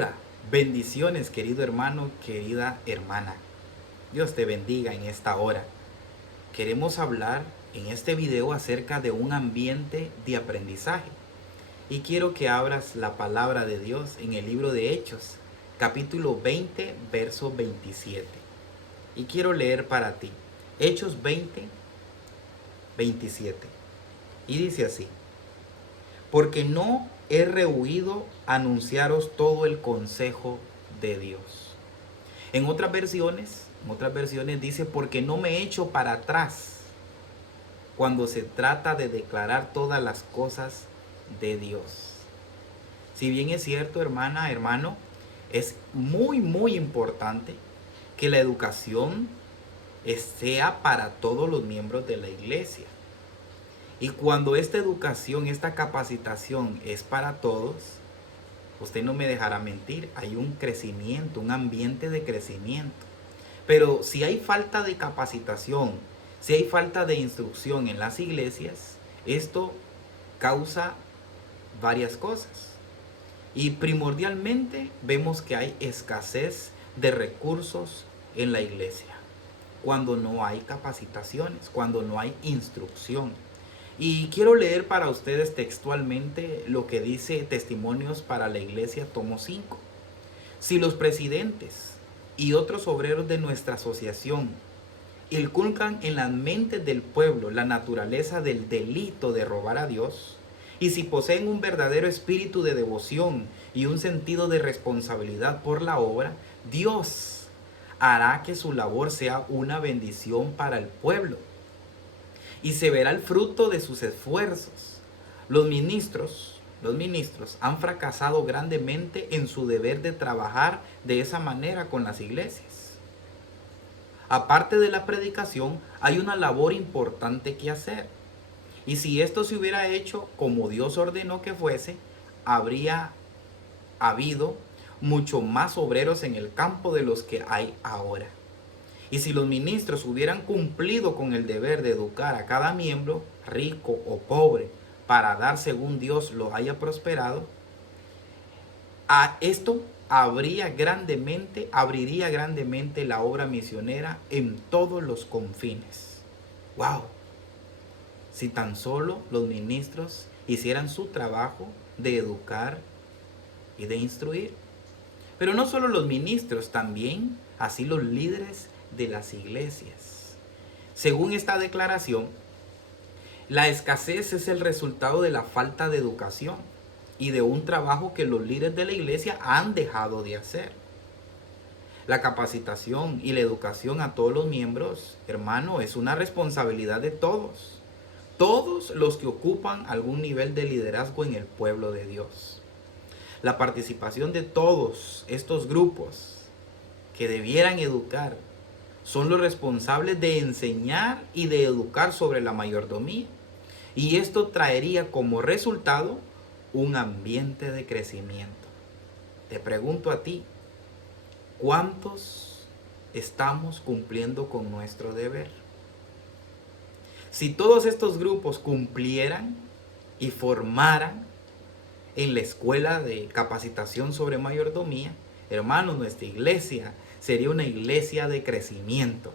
Hola, bendiciones querido hermano, querida hermana. Dios te bendiga en esta hora. Queremos hablar en este video acerca de un ambiente de aprendizaje. Y quiero que abras la palabra de Dios en el libro de Hechos, capítulo 20, verso 27. Y quiero leer para ti. Hechos 20, 27. Y dice así: porque no he rehuido anunciaros todo el consejo de Dios. En otras versiones dice, porque no me echo para atrás cuando se trata de declarar todas las cosas de Dios. Si bien es cierto, hermana, hermano, es muy importante que la educación sea para todos los miembros de la iglesia. Y cuando esta educación, esta capacitación es para todos, usted no me dejará mentir, hay un crecimiento, un ambiente de crecimiento. Pero si hay falta de capacitación, si hay falta de instrucción en las iglesias, esto causa varias cosas. Y primordialmente vemos que hay escasez de recursos en la iglesia, cuando no hay capacitaciones, cuando no hay instrucción. Y quiero leer para ustedes textualmente lo que dice Testimonios para la Iglesia, tomo 5. Si los presidentes y otros obreros de nuestra asociación inculcan en las mentes del pueblo la naturaleza del delito de robar a Dios, y si poseen un verdadero espíritu de devoción y un sentido de responsabilidad por la obra, Dios hará que su labor sea una bendición para el pueblo y se verá el fruto de sus esfuerzos. Los ministros han fracasado grandemente en su deber de trabajar de esa manera con las iglesias. Aparte de la predicación, hay una labor importante que hacer. Y si esto se hubiera hecho como Dios ordenó que fuese, habría habido mucho más obreros en el campo de los que hay ahora. Y si los ministros hubieran cumplido con el deber de educar a cada miembro, rico o pobre, para dar según Dios lo haya prosperado, a esto abriría grandemente la obra misionera en todos los confines. ¡Wow! Si tan solo los ministros hicieran su trabajo de educar y de instruir. Pero no solo los ministros, también así los líderes de las iglesias. Según esta declaración, la escasez es el resultado de la falta de educación y de un trabajo que los líderes de la iglesia han dejado de hacer. La capacitación y la educación a todos los miembros, hermano, es una responsabilidad de todos. Todos los que ocupan algún nivel de liderazgo en el pueblo de Dios. La participación de todos estos grupos que debieran educar son los responsables de enseñar y de educar sobre la mayordomía. Y esto traería como resultado un ambiente de crecimiento. Te pregunto a ti, ¿cuántos estamos cumpliendo con nuestro deber? Si todos estos grupos cumplieran y formaran en la escuela de capacitación sobre mayordomía, hermanos, nuestra iglesia sería una iglesia de crecimiento.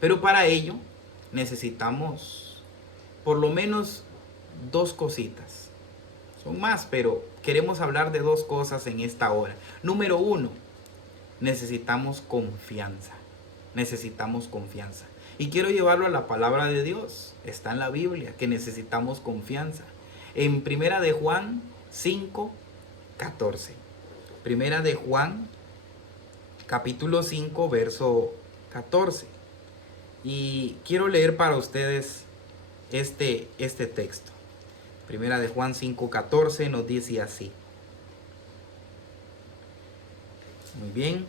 Pero para ello necesitamos por lo menos dos cositas. Son más, pero queremos hablar de dos cosas en esta hora. Número uno, necesitamos confianza. Necesitamos confianza. Y quiero llevarlo a la palabra de Dios. Está en la Biblia que necesitamos confianza. En Primera de Juan 5, 14. Primera de Juan, capítulo 5, verso 14. Y quiero leer para ustedes este texto. Primera de Juan 5, 14 nos dice así. Muy bien.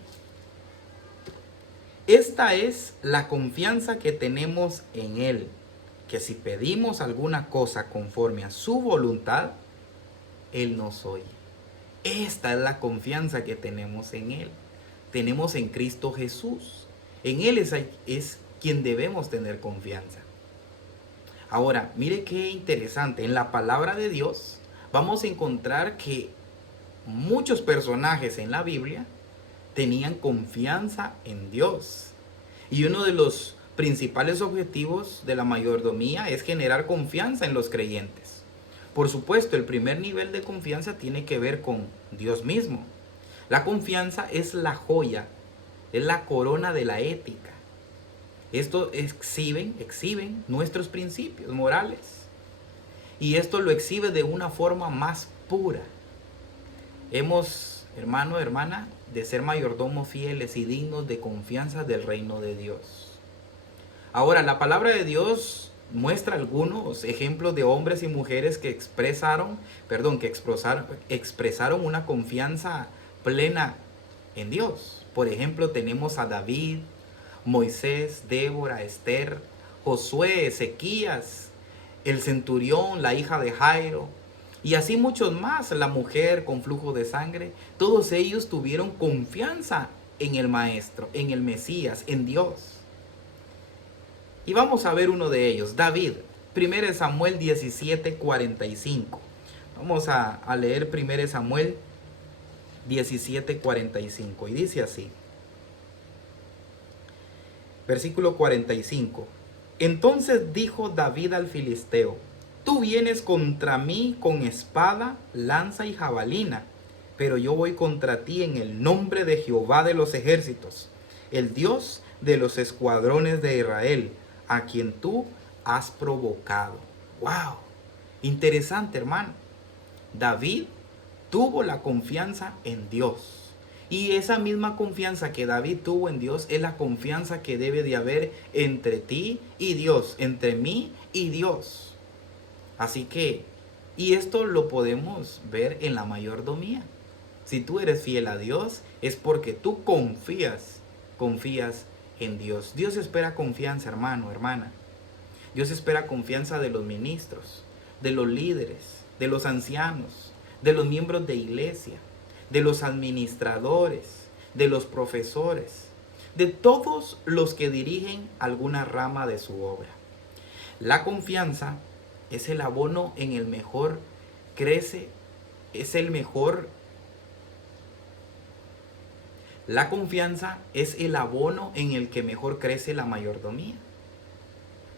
Esta es la confianza que tenemos en Él, que si pedimos alguna cosa conforme a su voluntad, Él nos oye. Esta es la confianza que tenemos en Él. Tenemos en Cristo Jesús. En Él es quien debemos tener confianza. Ahora, mire qué interesante. En la palabra de Dios vamos a encontrar que muchos personajes en la Biblia tenían confianza en Dios. Y uno de los principales objetivos de la mayordomía es generar confianza en los creyentes. Por supuesto, el primer nivel de confianza tiene que ver con Dios mismo. La confianza es la joya, es la corona de la ética. Esto exhiben nuestros principios morales. Y esto lo exhibe de una forma más pura. Hemos, hermano, hermana, de ser mayordomos fieles y dignos de confianza del reino de Dios. Ahora, la palabra de Dios muestra algunos ejemplos de hombres y mujeres que expresaron una confianza plena en Dios. Por ejemplo, tenemos a David, Moisés, Débora, Esther, Josué, Ezequías, el centurión, la hija de Jairo, y así muchos más, la mujer con flujo de sangre. Todos ellos tuvieron confianza en el Maestro, en el Mesías, en Dios. Y vamos a ver uno de ellos, David, 1 Samuel 17:45. Vamos a leer 1 Samuel 17:45 y dice así. Versículo 45. Entonces dijo David al filisteo: tú vienes contra mí con espada, lanza y jabalina, pero yo voy contra ti en el nombre de Jehová de los ejércitos, el Dios de los escuadrones de Israel, a quien tú has provocado. ¡Wow! Interesante, hermano. David tuvo la confianza en Dios. Y esa misma confianza que David tuvo en Dios es la confianza que debe de haber entre ti y Dios, entre mí y Dios. Así que, y esto lo podemos ver en la mayordomía. Si tú eres fiel a Dios, es porque tú confías en Dios. Dios espera confianza, hermano, hermana. Dios espera confianza de los ministros, de los líderes, de los ancianos, de los miembros de iglesia, de los administradores, de los profesores, de todos los que dirigen alguna rama de su obra. La confianza es el abono en el mejor crece, es el mejor. La confianza es el abono en el que mejor crece la mayordomía.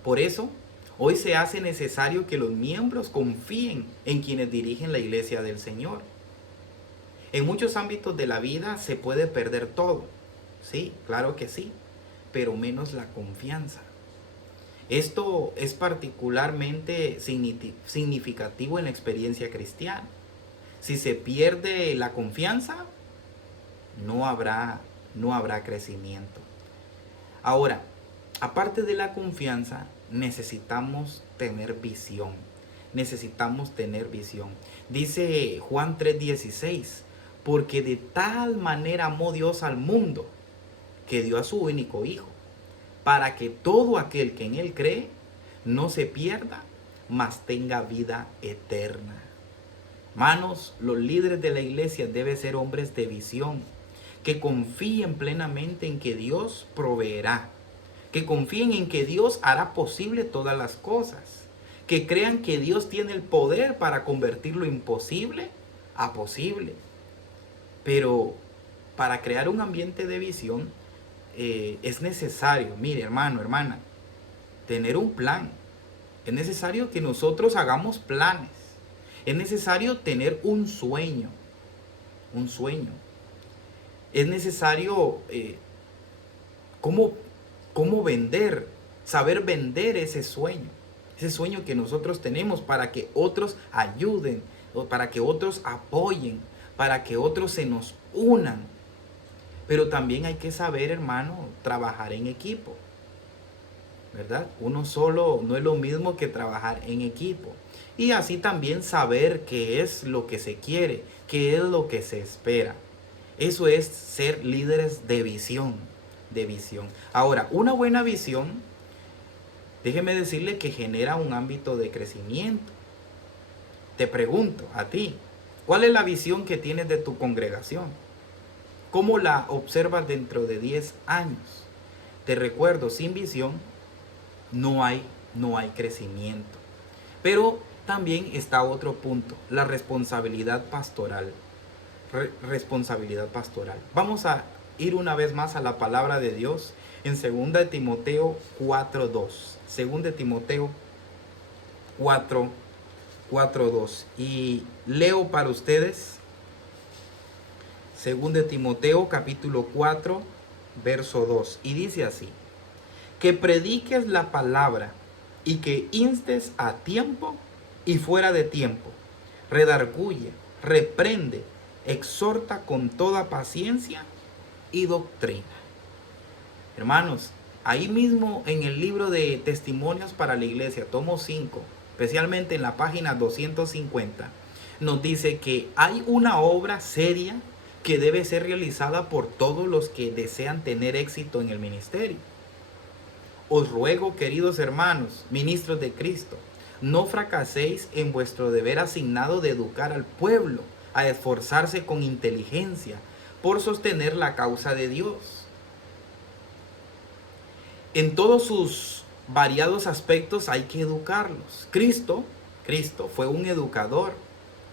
Por eso, hoy se hace necesario que los miembros confíen en quienes dirigen la iglesia del Señor. En muchos ámbitos de la vida se puede perder todo. Sí, claro que sí, pero menos la confianza. Esto es particularmente significativo en la experiencia cristiana. Si se pierde la confianza, no habrá crecimiento. Ahora, aparte de la confianza, necesitamos tener visión. Dice Juan 3:16, porque de tal manera amó Dios al mundo, que dio a su único Hijo, para que todo aquel que en Él cree no se pierda, mas tenga vida eterna. Hermanos, los líderes de la iglesia deben ser hombres de visión, que confíen plenamente en que Dios proveerá, que confíen en que Dios hará posible todas las cosas, que crean que Dios tiene el poder para convertir lo imposible a posible. Pero para crear un ambiente de visión es necesario, mire, hermano, hermana, tener un plan. Es necesario que nosotros hagamos planes. Es necesario tener un sueño. Es necesario cómo vender, saber vender ese sueño que nosotros tenemos, para que otros ayuden, para que otros apoyen, para que otros se nos unan. Pero también hay que saber, hermano, trabajar en equipo, ¿verdad? Uno solo no es lo mismo que trabajar en equipo. Y así también saber qué es lo que se quiere, qué es lo que se espera. Eso es ser líderes de visión, Ahora, una buena visión, déjeme decirle que genera un ámbito de crecimiento. Te pregunto a ti, ¿cuál es la visión que tienes de tu congregación? ¿Cómo la observas dentro de 10 años? Te recuerdo, sin visión no hay crecimiento. Pero también está otro punto, la responsabilidad pastoral. responsabilidad pastoral. Vamos a ir una vez más a la palabra de Dios en 2 Timoteo 4:2. 2 Timoteo 4:2. Y leo para ustedes 2 Timoteo capítulo 4, verso 2. Y dice así: que prediques la palabra y que instes a tiempo y fuera de tiempo. Redarguye, reprende, exhorta con toda paciencia y doctrina. Hermanos, ahí mismo en el libro de Testimonios para la Iglesia, tomo 5, especialmente en la página 250, nos dice que hay una obra seria que debe ser realizada por todos los que desean tener éxito en el ministerio. Os ruego, queridos hermanos, ministros de Cristo, no fracaséis en vuestro deber asignado de educar al pueblo a esforzarse con inteligencia por sostener la causa de Dios. En todos sus variados aspectos hay que educarlos. Cristo fue un educador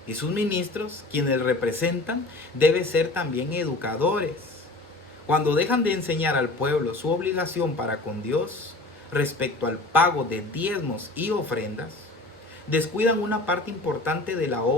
y sus ministros, quienes representan, deben ser también educadores. Cuando dejan de enseñar al pueblo su obligación para con Dios respecto al pago de diezmos y ofrendas, descuidan una parte importante de la obra